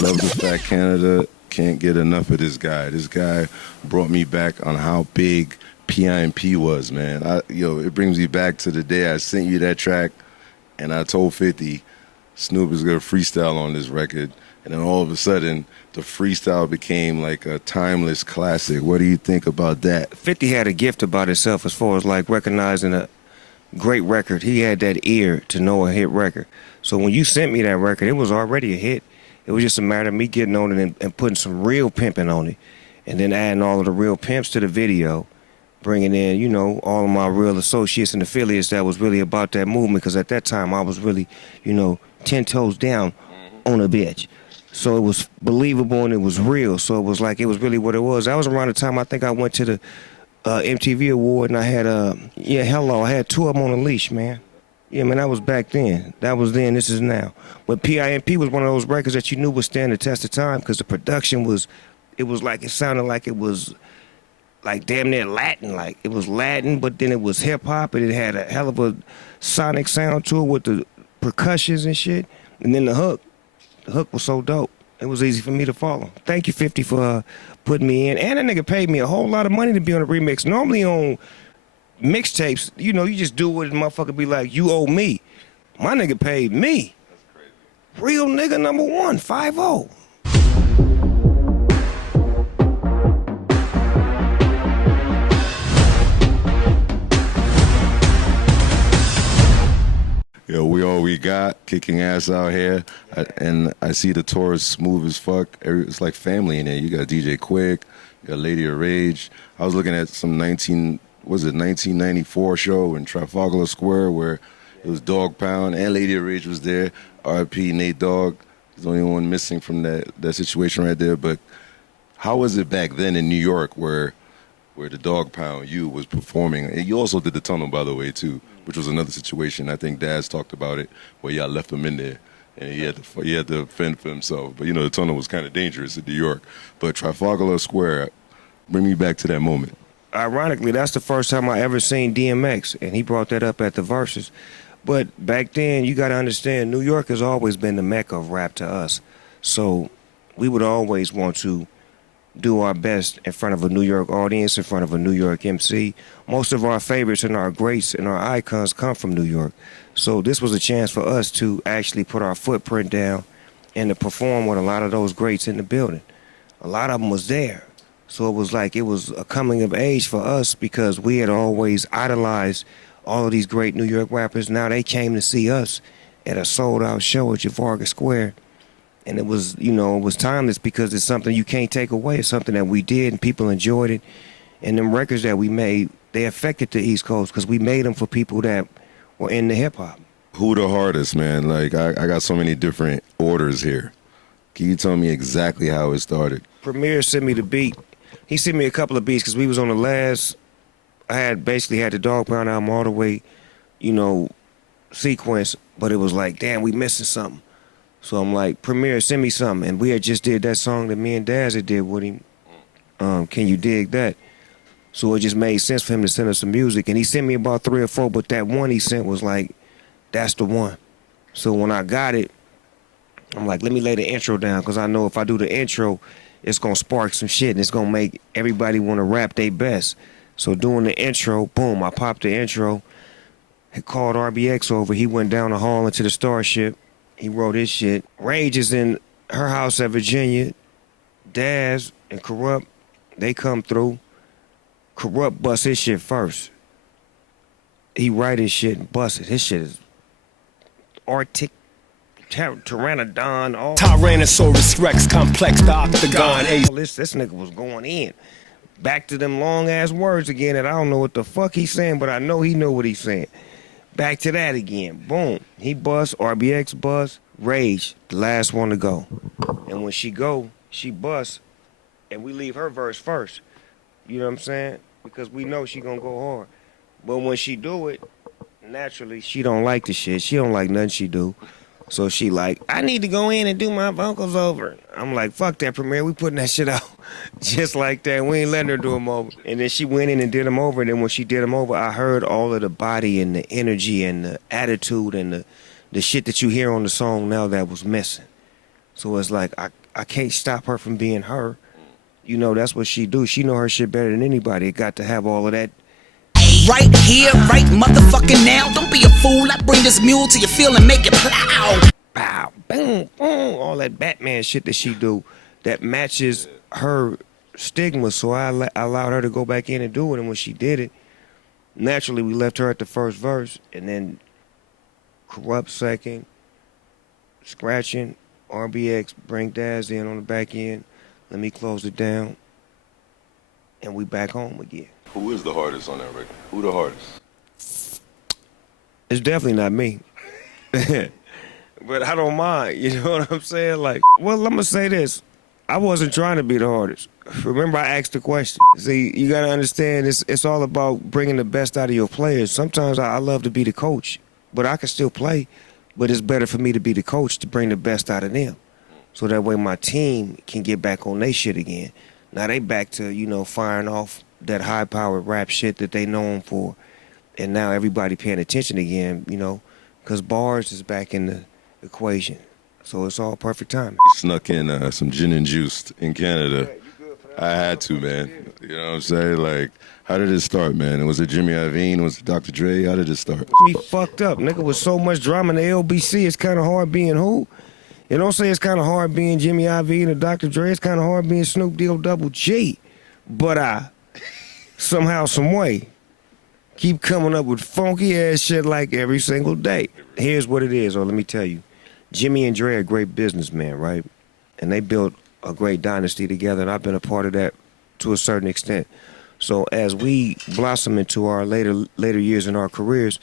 love the fact Canada can't get enough of this guy. This guy brought me back on how big P.I.M.P. was, man. It brings me back to the day I sent you that track, and I told 50 Snoop is gonna freestyle on this record, and then all of a sudden the freestyle became like a timeless classic. What do you think about that? 50 had a gift about himself as far as like recognizing a great record. He had that ear to know a hit record. So when you sent me that record, it was already a hit. It was just a matter of me getting on it and putting some real pimping on it, and then adding all of the real pimps to the video, bringing in, you know, all of my real associates and affiliates that was really about that movement, because at that time I was really, you know, 10 toes down on a bitch. So it was believable and it was real. So it was like, it was really what it was. That was around the time I think I went to the MTV Award, and I had, I had two of them on a leash, man. Yeah, man, that was back then. That was then, this is now. But P.I.M.P. was one of those records that you knew would stand the test of time, because the production was, it sounded like it was like damn near Latin. Like it was Latin, but then it was hip hop, and it had a hell of a sonic sound to it with the percussions and shit. And then the hook was so dope. It was easy for me to follow. Thank you, 50, for putting me in. And that nigga paid me a whole lot of money to be on a remix. Normally on mixtapes, you know, you just do what the motherfucker be like, you owe me. My nigga paid me. That's crazy. Real nigga number one, 5-0. Yo, we all we got, kicking ass out here. And I see the tour is smooth as fuck. It's like family in there. You got DJ Quick, you got Lady of Rage. I was looking at some 1994 show in Trafalgar Square where it was Dogg Pound and Lady of Rage was there. R.I.P. Nate Dogg. He's the only one missing from that situation right there. But how was it back then in New York where the Dogg Pound, you was performing? And you also did the tunnel, by the way, too, which was another situation. I think Daz talked about it, where y'all left him in there, and he had to fend for himself. But, you know, the tunnel was kind of dangerous in New York. But Trafalgar Square, bring me back to that moment. Ironically, that's the first time I ever seen DMX, and he brought that up at the Verses. But back then, you got to understand, New York has always been the mecca of rap to us. So we would always want to do our best in front of a New York audience, in front of a New York MC. Most of our favorites and our greats and our icons come from New York. So this was a chance for us to actually put our footprint down and to perform with a lot of those greats in the building. A lot of them was there. So it was like it was a coming of age for us, because we had always idolized all of these great New York rappers. Now they came to see us at a sold-out show at Trafalgar Square. And it was, you know, it was timeless, because it's something you can't take away. It's something that we did and people enjoyed it. And them records that we made, they affected the East Coast, because we made them for people that were into hip-hop. Who the hardest, man? Like, I got so many different orders here. Can you tell me exactly how it started? Premier sent me the beat. He sent me a couple of beats, because we was on the last, I had basically had the Dogg Pound album all the way, you know, sequence, but it was like, damn, we missing something. So I'm like, Premier, send me something. And we had just did that song that me and Daz had did with him. Can you dig that? So it just made sense for him to send us some music. And he sent me about 3 or 4, but that one he sent was like, that's the one. So when I got it, I'm like, let me lay the intro down, because I know if I do the intro, it's going to spark some shit, and it's going to make everybody want to rap their best. So doing the intro, boom, I popped the intro. He called RBX over. He went down the hall into the Starship. He wrote his shit. Rage is in her house at Virginia. Daz and Corrupt, they come through. Corrupt bust his shit first. He write his shit and bust it. His shit is Pteranodon, all Tyrannosaurus Rex, complex, the octagon. This nigga was going in. Back to them long ass words again that I don't know what the fuck he's saying, but I know he know what he's saying. Back to that again. Boom. He bust, RBX bust, Rage, the last one to go. And when she go, she bust, and we leave her verse first. You know what I'm saying? Because we know she gonna go hard. But when she do it, naturally, she don't like the shit. She don't like nothing she do. So she like, I need to go in and do my vocals over. I'm like, fuck that, Premier. We putting that shit out just like that. We ain't letting her do them over. And then she went in and did them over. And then when she did them over, I heard all of the body and the energy and the attitude and the shit that you hear on the song now that was missing. So it's like, I I can't stop her from being her. You know, that's what she do. She know her shit better than anybody. It got to have all of that. Right here, right motherfucking now. Don't be a fool. I bring this mule to your field and make it plow. Pow, boom, boom, all that Batman shit that she do that matches her stigma. So I allowed her to go back in and do it. And when she did it, naturally we left her at the first verse, and then Corrupt second, scratching, RBX, bring Daz in on the back end. Let me close it down, and we back home again. Who is the hardest on that record? Who the hardest? It's definitely not me. But I don't mind, you know what I'm saying? Like, well, I'm gonna say this. I wasn't trying to be the hardest. Remember, I asked the question. See, you gotta understand, it's all about bringing the best out of your players. Sometimes I love to be the coach, but I can still play, but it's better for me to be the coach to bring the best out of them. So that way my team can get back on their shit again. Now they back to, you know, firing off that high-powered rap shit that they known for. And now everybody paying attention again, you know, because bars is back in the equation. So it's all perfect timing. Snuck in some gin and juice in Canada. I had to, man. You know what I'm saying? Like, how did it start, man? Was it Jimmy Iovine? Was it Dr. Dre? How did it start? Me fucked up, nigga. With so much drama in the LBC, it's kind of hard being who? You don't say it's kind of hard being Jimmy Iovine or Dr. Dre. It's kind of hard being Snoop Double G. But I, somehow, some way, keep coming up with funky ass shit like every single day. Here's what it is, or let me tell you. Jimmy and Dre are great businessmen, right? And they built a great dynasty together, and I've been a part of that to a certain extent. So as we blossom into our later years in our careers,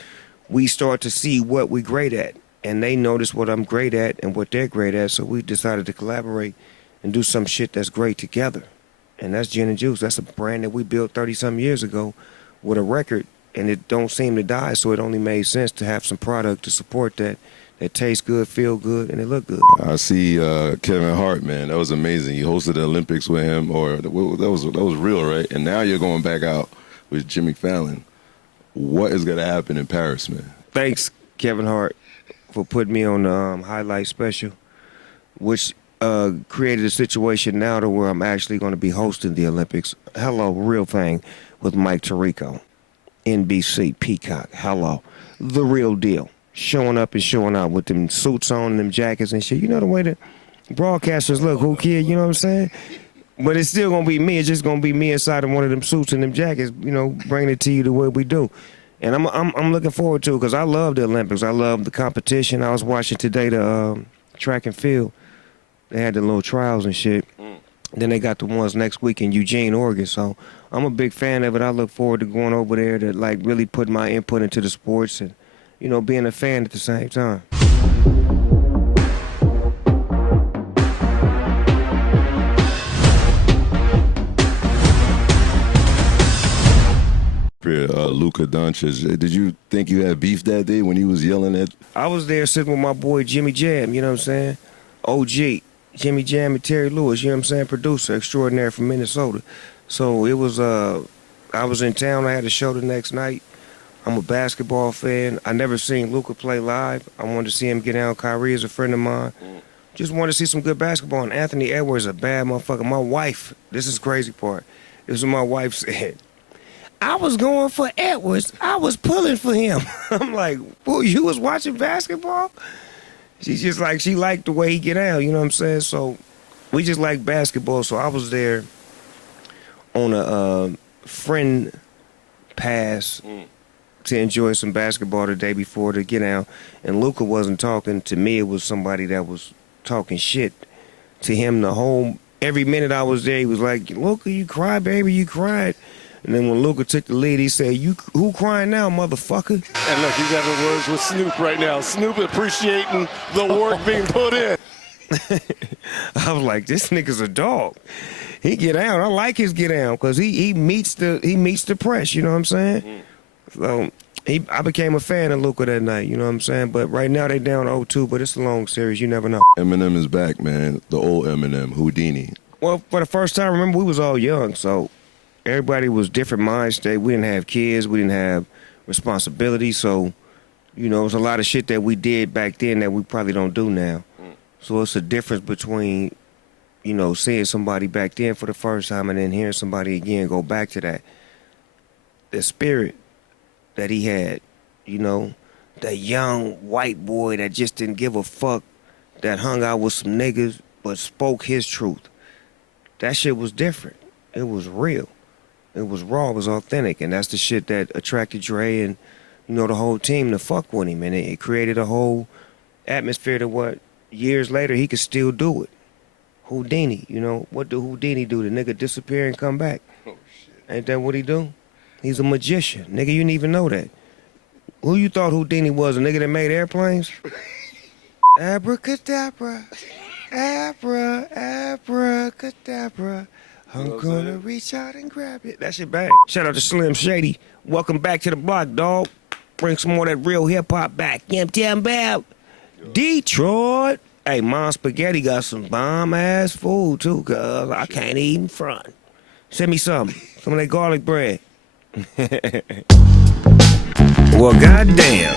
we start to see what we're great at. And they notice what I'm great at and what they're great at, so we decided to collaborate and do some shit that's great together. And that's Gin and Juice. That's a brand that we built 30-some years ago with a record, and it don't seem to die, so it only made sense to have some product to support that tastes good, feel good, and it look good. I see Kevin Hart, man. That was amazing. You hosted the Olympics with him, or that was real, right? And now you're going back out with Jimmy Fallon. What is going to happen in Paris, man? Thanks, Kevin Hart, for putting me on the highlight special, which created a situation now to where I'm actually going to be hosting the Olympics. Hello, real thing, with Mike Tirico, NBC, Peacock. Hello, the real deal. Showing up and showing out with them suits on and them jackets and shit. You know the way the broadcasters look, Whoo Kid, you know what I'm saying? But it's still going to be me. It's just going to be me inside of one of them suits and them jackets, you know, bringing it to you the way we do. And I'm looking forward to it because I love the Olympics. I love the competition. I was watching today the track and field. They had the little trials and shit. Then they got the ones next week in Eugene, Oregon. So I'm a big fan of it. I look forward to going over there to, like, really put my input into the sports and, you know, being a fan at the same time. Luka Doncic. Did you think you had beef that day when he was yelling at? I was there sitting with my boy Jimmy Jam, you know what I'm saying? OG, Jimmy Jam and Terry Lewis, you know what I'm saying? Producer extraordinaire from Minnesota. So it was, I was in town. I had a show the next night. I'm a basketball fan. I never seen Luka play live. I wanted to see him get down. Kyrie is a friend of mine. Just wanted to see some good basketball. And Anthony Edwards is a bad motherfucker. My wife, this is the crazy part. This is what my wife said. I was going for Edwards. I was pulling for him. I'm like, well, you was watching basketball? She's just like, she liked the way he get out, you know what I'm saying? So we just like basketball. So I was there on a friend pass to enjoy some basketball the day before to get out. And Luka wasn't talking to me. It was somebody that was talking shit to him every minute I was there. He was like, Luka, you cried, baby, you cried. And then when Luka took the lead, he said, who crying now, motherfucker? And look, you got the words with Snoop right now. Snoop appreciating the work being put in. I was like, this nigga's a dog. He get down. I like his get down because he meets the press, you know what I'm saying? So I became a fan of Luka that night, you know what I'm saying? But right now they down 0-2, but it's a long series. You never know. Eminem is back, man. The old Eminem, Houdini. Well, for the first time, remember, we was all young, so everybody was different mind state. We didn't have kids. We didn't have responsibility. So, you know, it was a lot of shit that we did back then that we probably don't do now. So it's a difference between you know, seeing somebody back then for the first time and then hearing somebody again go back to that. The spirit that he had, you know, the young white boy that just didn't give a fuck, that hung out with some niggas but spoke his truth. That shit was different. It was real. It was raw. It was authentic. And that's the shit that attracted Dre and, you know, the whole team to fuck with him. And it created a whole atmosphere to what years later he could still do it. Houdini, you know, what did Houdini do? The nigga disappear and come back. Oh, shit. Ain't that what he do? He's a magician. Nigga, you didn't even know that. Who you thought Houdini was, a nigga that made airplanes? Abracadabra, abracadabra. I'm gonna reach out and grab it. That shit bang. Shout out to Slim Shady. Welcome back to the block, dog. Bring some more of that real hip hop back. You know what I'm talking about? Detroit. Hey, Mom Spaghetti got some bomb ass food too, cuz I can't even front. Send me some of that garlic bread. Well, goddamn.